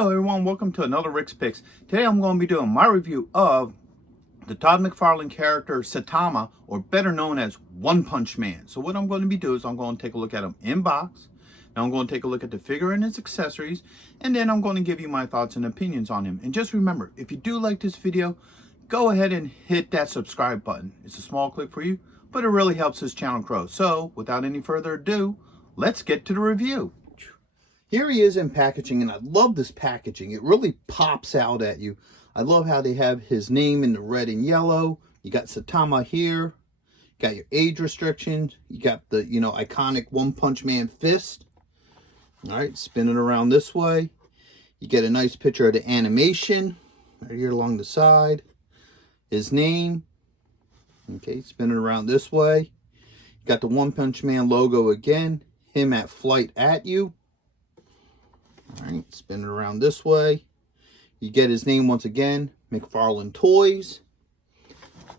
Hello everyone, welcome to another Rick's Picks. Today I'm going to be doing my review of the Todd McFarland character Saitama, or better known as One Punch Man. So what I'm going to be doing is I'm going to take a look at him in box. Now I'm going to take a look at the figure and its accessories, and then I'm going to give you my thoughts and opinions on him. And just remember, if you do like this video, go ahead and hit that subscribe button. It's a small click for you, but it really helps this channel grow. So without any further ado, let's get to the review. Here he is in packaging, and I love this packaging. It really pops out at you. I love how they have his name in the red and yellow. You got Saitama here. You got your age restrictions. You got the, iconic One Punch Man fist. All right, spin it around this way. You get a nice picture of the animation right here along the side. His name. Okay, spin it around this way. You got the One Punch Man logo again. Him at flight at you. All right, spin it around this way. You get his name once again, McFarland Toys.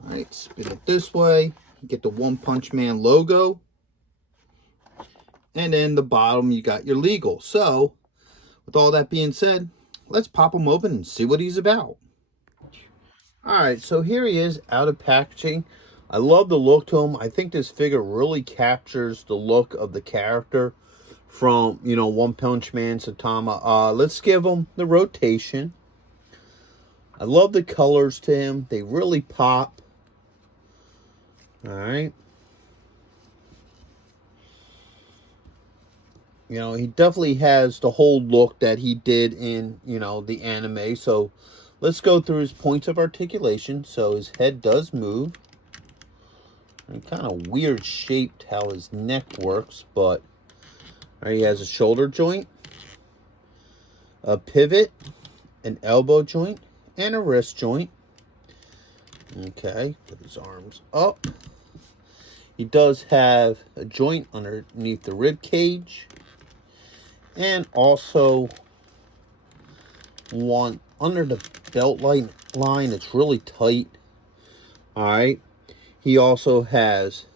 All right, spin it this way. You get the One Punch Man logo. And then the bottom, you got your legal. So, with all that being said, let's pop him open and see what he's about. All right, so here he is out of packaging. I love the look to him. I think this figure really captures the look of the character from, One Punch Man, Saitama. Let's give him the rotation. I love the colors to him. They really pop. All right. He definitely has the whole look that he did in, the anime. So let's go through his points of articulation. So his head does move. And kind of weird shaped how his neck works, but he has a shoulder joint, a pivot, an elbow joint, and a wrist joint. Okay, put his arms up. He does have a joint underneath the rib cage, and also one under the belt line. It's really tight. All right. He also has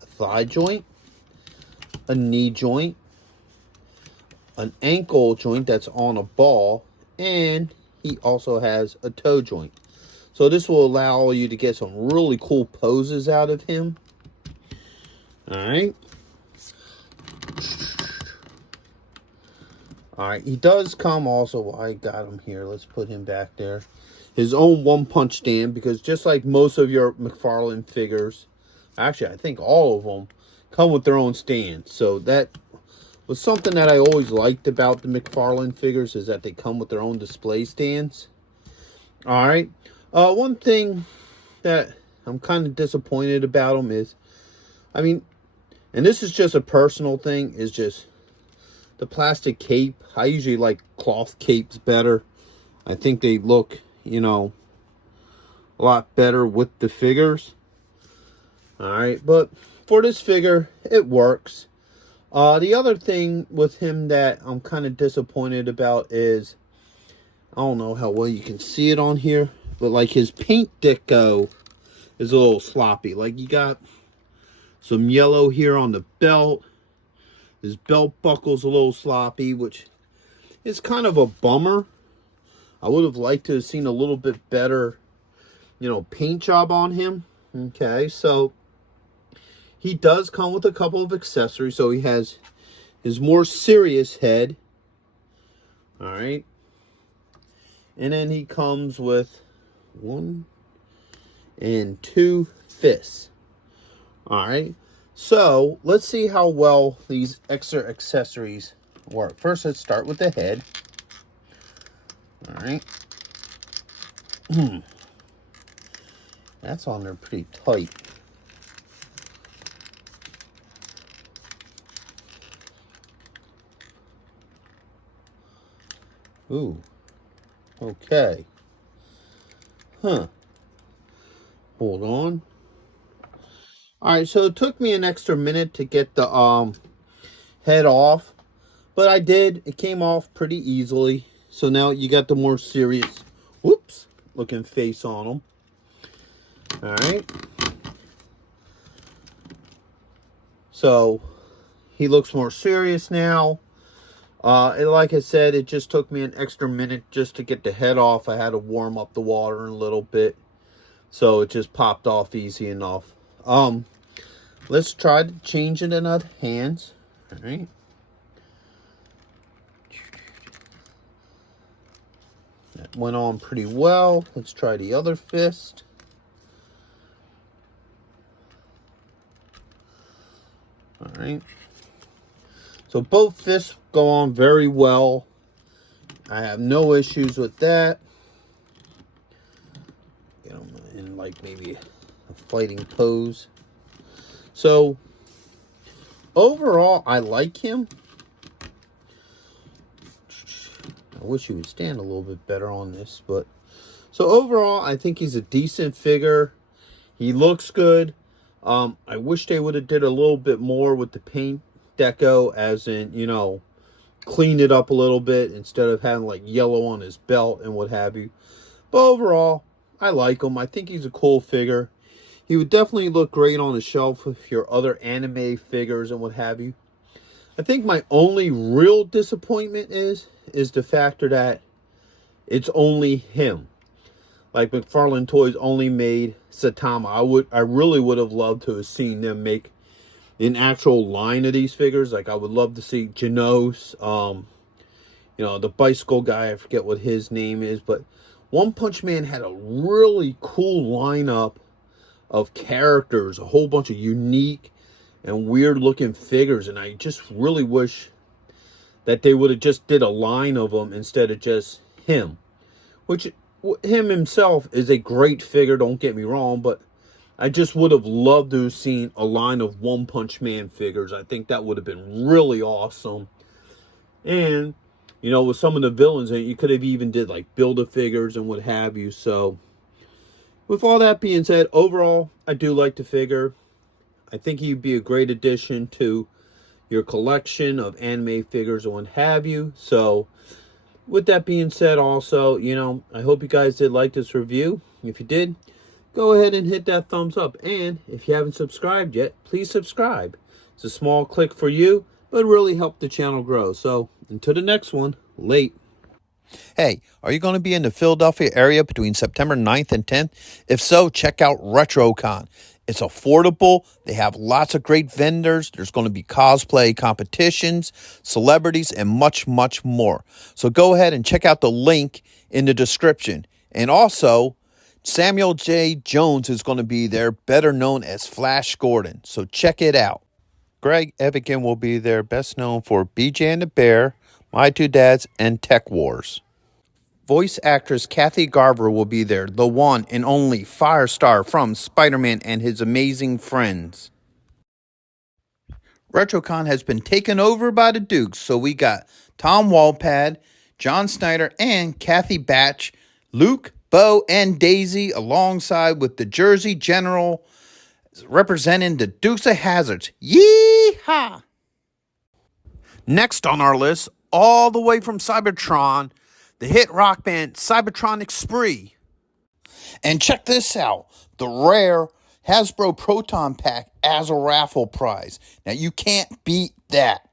a thigh joint, a knee joint, an ankle joint that's on a ball, and he also has a toe joint. So this will allow you to get some really cool poses out of him. All right. All right, he does come also, I got him here. Let's put him back there. His own one punch stand, because just like most of your McFarland figures, actually I think all of them come with their own stand. So that was something that I always liked about the McFarland figures, is that they come with their own display stands. All right. One thing that I'm kind of disappointed about them is, and this is just a personal thing, is just the plastic cape. I usually like cloth capes better. I think they look, a lot better with the figures. All right. But for this figure, it works. The other thing with him that I'm kind of disappointed about is, I don't know how well you can see it on here, but like his paint deco is a little sloppy. Like you got some yellow here on the belt. His belt buckle's a little sloppy, which is kind of a bummer. I would have liked to have seen a little bit better, paint job on him. Okay, so he does come with a couple of accessories. So he has his more serious head. All right. And then he comes with 1 and 2 fists. All right. So let's see how well these extra accessories work. First, let's start with the head. All right. That's on there pretty tight. Ooh. Okay. Huh. Hold on. All right, so it took me an extra minute to get the head off, but I did. It came off pretty easily. So now you got the more serious, looking face on them. All right. So he looks more serious now. And like I said, it just took me an extra minute just to get the head off. I had to warm up the water a little bit, so it just popped off easy enough. Let's try to change it in other hands. All right. That went on pretty well. Let's try the other fist. All right. So both fists go on very well. I have no issues with that. Get them in like maybe a fighting pose. So overall, I like him. I wish he would stand a little bit better on this, but so overall, I think he's a decent figure. He looks good. I wish they would have did a little bit more with the paint deco, as in, you know, clean it up a little bit instead of having like yellow on his belt and what have you. But overall, I like him. I think he's a cool figure. He would definitely look great on the shelf with your other anime figures and what have you. I think my only real disappointment is the factor that it's only him. Like McFarland Toys only made Saitama. I really would have loved to have seen them make an actual line of these figures. Like I would love to see Genos, you know, the bicycle guy, I forget what his name is, but One Punch Man had a really cool lineup of characters, a whole bunch of unique and weird looking figures, and I just really wish that they would have just did a line of them instead of just him, which him himself is a great figure, don't get me wrong, but I just would have loved to have seen a line of One Punch Man figures. I think that would have been really awesome. And you know, with some of the villains, you could have even did like Build-A-Figures and what have you. So with all that being said, overall, I do like the figure. I think he'd be a great addition to your collection of anime figures and what have you. So with that being said, also, you know, I hope you guys did like this review. If you did, go ahead and hit that thumbs up. And if you haven't subscribed yet, please subscribe. It's a small click for you, but it really helped the channel grow. So until the next one, late. Hey, are you going to be in the Philadelphia area between September 9th and 10th? If so, check out RetroCon. It's affordable. They have lots of great vendors. There's going to be cosplay competitions, celebrities, and much, much more. So go ahead and check out the link in the description. And also, Samuel J. Jones is going to be there, better known as Flash Gordon. So check it out. Greg Evigan will be there, best known for BJ and the Bear, My Two Dads, and Tech Wars. Voice actress Kathy Garver will be there, the one and only Firestar from Spider-Man and His Amazing Friends. RetroCon has been taken over by the Dukes, so we got Tom Walpad, John Snyder, and Kathy Batch, Luke, Bo, and Daisy, alongside with the Jersey General representing the Dukes of Hazzards. Yee-haw! Next on our list, all the way from Cybertron, the hit rock band Cybertronic Spree. And check this out, the rare Hasbro Proton Pack as a raffle prize. Now you can't beat that.